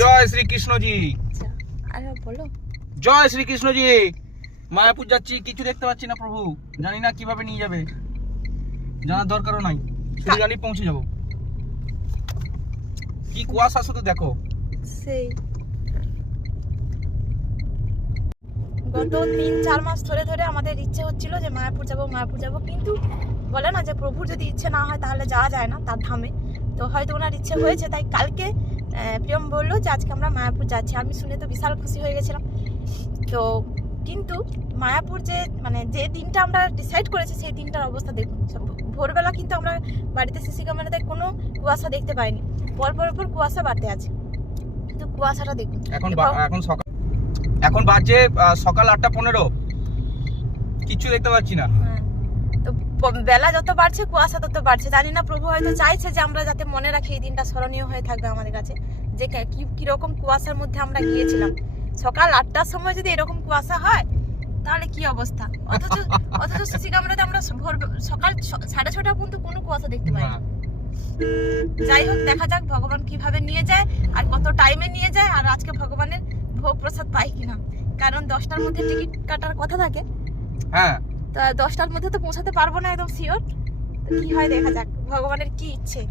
জয় শ্রীকৃষ্ণ জি। আরে বলো। জয় শ্রীকৃষ্ণ জি। মায়াপুর যাচ্ছি, কিছু দেখতে পাচ্ছি না প্রভু, জানি না কিভাবে নিয়ে যাবে, জানার দরকারও নাই, শুধু জানি পৌঁছে যাবো। কি কুয়াশা শুধু দেখো। সেই গত 3-4 মাস ধরে ধরে আমাদের ইচ্ছে হচ্ছিল যে মায়াপুর যাব, কিন্তু বলে না যে প্রভুর যদি ইচ্ছে না হয় তাহলে যাওয়া যায় না তার ধামে। তো হয়তো ওনার ইচ্ছে হয়েছে, তাই কালকে প্রিয়ম বললো যে আজকে আমরা মায়াপুর যাচ্ছি। আমি শুনে তো বিশাল খুশি হয়ে গেছিলাম। তো কিন্তু মায়াপুর যে দিনটা আমরা ডিসাইড করেছি সেই দিনটার অবস্থা দেখুন। ভোরবেলা কিন্তু আমরা বাড়িতে সিসি ক্যামেরাতে কোনো কুয়াশা দেখতে পাইনি, পর কুয়াশা বাড়তে আছে। কিন্তু কুয়াশাটা দেখুন, এখন বাজে সকাল 8:15, কিছু দেখতে পাচ্ছি না। তো বেলা যত বাড়ছে কুয়াশা তত বাড়ছে। জানি না প্রভু হয়তো চাইছে যে আমরা যাতে মনে রাখি এই দিনটা স্মরণীয় হয়ে থাকবে আমাদের কাছে, যে কিরকম কুয়াশার মধ্যে আমরা গিয়েছিলাম। সকাল 8টার সময় যদি এরকম কুয়াশা হয় তাহলে কি অবস্থা। অথচ সিসি ক্যামেরাতে আমরা সকাল 6:30 পর্যন্ত কোনো কুয়াশা দেখতে পাই না। যাই হোক, দেখা যাক ভগবান কিভাবে নিয়ে যায় আর কত টাইমে নিয়ে যায়, আর আজকে ভগবানের ভোগ প্রসাদ পাই কিনা। কারণ 10টার মধ্যে টিকিট কাটার কথা থাকে। হ্যাঁ, তা 10টার মধ্যে তো পৌঁছাতে পারবো না একদম শিওর। তো কি হয় দেখা যাক, ভগবানের কি ইচ্ছে।